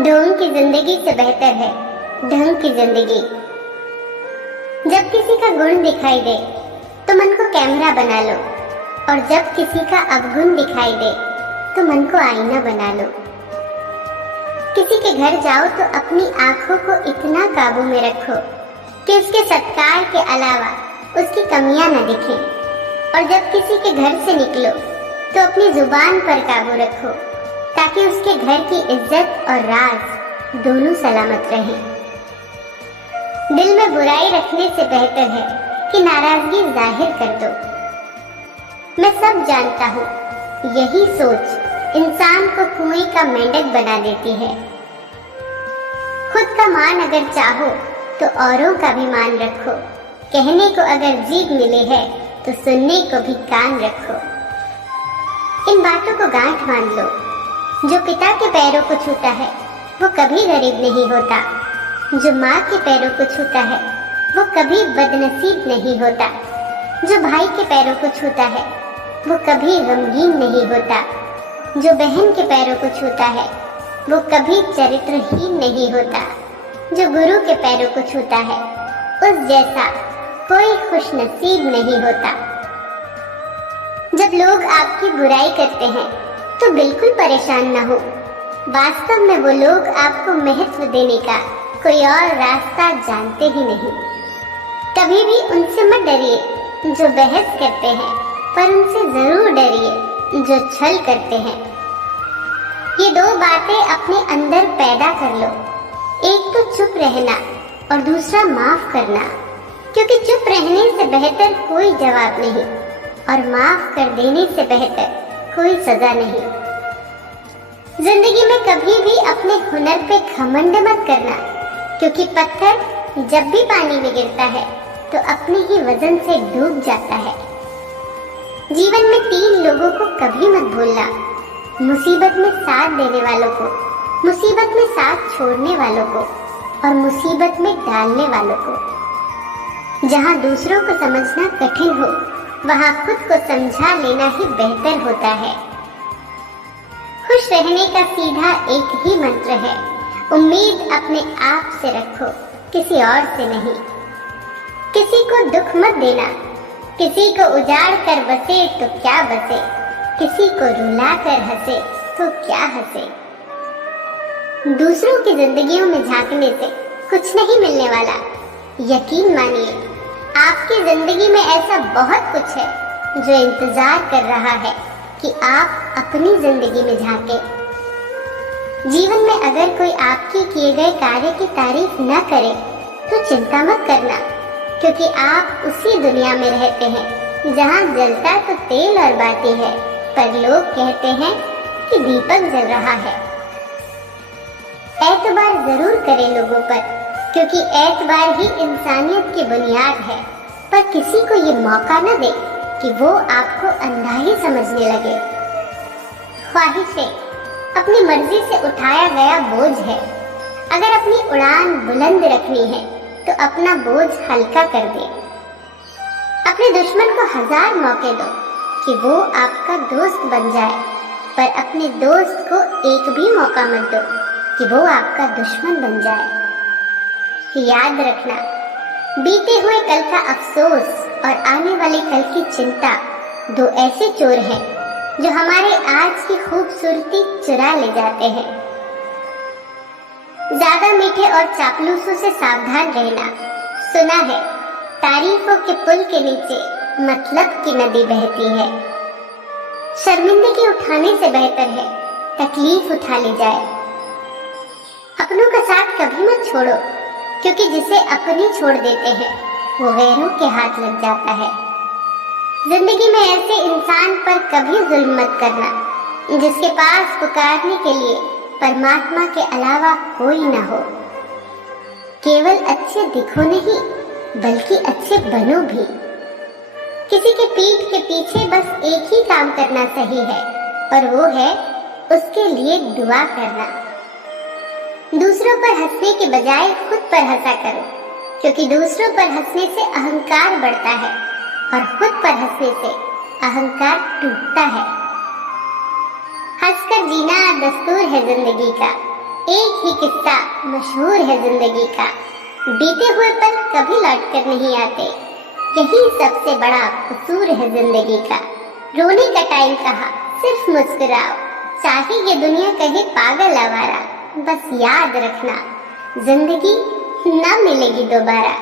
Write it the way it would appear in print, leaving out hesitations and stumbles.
ढोंग की जिंदगी से बेहतर है ढंग की जिंदगी। जब किसी का गुण दिखाई दे तो मन को कैमरा बना लो, और जब किसी का अवगुण दिखाई दे तो मन को आईना बना लो। किसी के घर जाओ तो अपनी आंखों को इतना काबू में रखो कि उसके सत्कार के अलावा उसकी कमियां न दिखें, और जब किसी के घर से निकलो तो अपनी जुबान पर काबू रखो ताकि उसके घर की इज्जत और राज दोनों सलामत रहें। दिल में बुराई रखने से बेहतर है कि नाराजगी जाहिर कर दो। मैं सब जानता हूँ, यही सोच इंसान को कुएं का मेंढक बना देती है। खुद का मान अगर चाहो तो औरों का भी मान रखो। कहने को अगर जीभ मिले है तो सुनने को भी कान रखो। इन बातों को गांठ बांध लो। जो पिता के पैरों को छूता है वो कभी गरीब नहीं होता। जो माँ के पैरों को छूता है वो कभी बदनसीब नहीं होता। जो भाई के पैरों को छूता है वो कभी गमगीन नहीं होता। जो बहन के पैरों को छूता है वो कभी चरित्रहीन नहीं होता। जो गुरु के पैरों को छूता है उस जैसा कोई खुशनसीब नहीं होता। जब लोग आपकी बुराई करते हैं तो बिल्कुल परेशान न हो। वास्तव में वो लोग आपको महत्व देने का कोई और रास्ता जानते ही नहीं। कभी भी उनसे मत डरिए जो बहस करते हैं, पर उनसे जरूर डरिए जो छल करते हैं। ये दो बातें अपने अंदर पैदा कर लो। एक तो चुप रहना और दूसरा माफ करना, क्योंकि चुप रहने से बेहतर कोई जवाब नहीं और माफ कर देने से बेहतर कोई सजा नहीं। जिंदगी में कभी भी अपने हुनर पे घमंड मत करना, क्योंकि पत्थर जब भी पानी में गिरता है तो अपने ही वजन से डूब जाता है। जीवन में 3 लोगों को कभी मत भूलना: मुसीबत में साथ देने वालों को, मुसीबत में साथ छोड़ने वालों को और मुसीबत में डालने वालों को। जहाँ दूसरों को समझना कठिन हो वहाँ खुद को समझा लेना ही बेहतर होता है। खुश रहने का सीधा एक ही मंत्र है: उम्मीद अपने आप से रखो, किसी और से नहीं। किसी को दुख मत देना। किसी को उजाड़ कर बसे तो क्या बसे, किसी को रुला कर हंसे तो क्या हंसे। दूसरों की जिंदगियों में झांकने से कुछ नहीं मिलने वाला। यकीन मानिए, आपकी जिंदगी में ऐसा बहुत कुछ है जो इंतजार कर रहा है कि आप अपनी जिंदगी में झांकें। जीवन में अगर कोई आपके किए गए कार्य की तारीफ न करे तो चिंता मत करना, क्योंकि आप उसी दुनिया में रहते हैं जहां जलता तो तेल और बाती है, पर लोग कहते हैं कि दीपक जल रहा है। एतबार जरूर करें लोगों पर, क्योंकि एतबार ही इंसानियत की बुनियाद है। पर किसी को ये मौका न दे कि वो आपको अंधा ही समझने लगे। ख्वाहिशें अपनी मर्जी से उठाया गया बोझ है। अगर अपनी उड़ान बुलंद रखनी है तो अपना बोझ हल्का कर दे। अपने दुश्मन को 1000 मौके दो कि वो आपका दोस्त बन जाए, पर अपने दोस्त को एक भी मौका मत दो कि वो आपका दुश्मन बन जाए। याद रखना, बीते हुए कल का अफसोस और आने वाले कल की चिंता 2 ऐसे चोर हैं जो हमारे आज की खूबसूरती चुरा ले जाते हैं। ज्यादा मीठे और चापलूसों से सावधान रहना। सुना है तारीफों के पुल के नीचे मतलब की नदी बहती है। शर्मिंदगी उठाने से बेहतर है तकलीफ उठा ली जाए। अपनों का साथ कभी मत छोड़ो, क्योंकि जिसे अपने छोड़ देते हैं वो गैरों के हाथ लग जाता है। जिंदगी में ऐसे इंसान पर कभी जुल्म मत करना जिसके पास पुकारने के लिए परमात्मा के अलावा कोई ना हो। केवल अच्छे दिखो नहीं, बल्कि अच्छे बनो भी। किसी के पीठ के पीछे बस एक ही काम करना सही है, और वो है उसके लिए दुआ करना। दूसरों पर हंसने के बजाय खुद पर हंसा करो, क्योंकि दूसरों पर हंसने से अहंकार बढ़ता है और खुद पर हंसने से अहंकार टूटता है। हंसकर जीना दस्तूर है जिंदगी का, एक ही किस्सा मशहूर है जिंदगी का, बीते हुए पल कभी लौट कर नहीं आते, यही सबसे बड़ा कसूर है जिंदगी का। रोने का टाइम कहा, सिर्फ मुस्कुराओ, चाहे ये दुनिया कहे पागल आवारा, बस याद रखना जिंदगी ना मिलेगी दोबारा।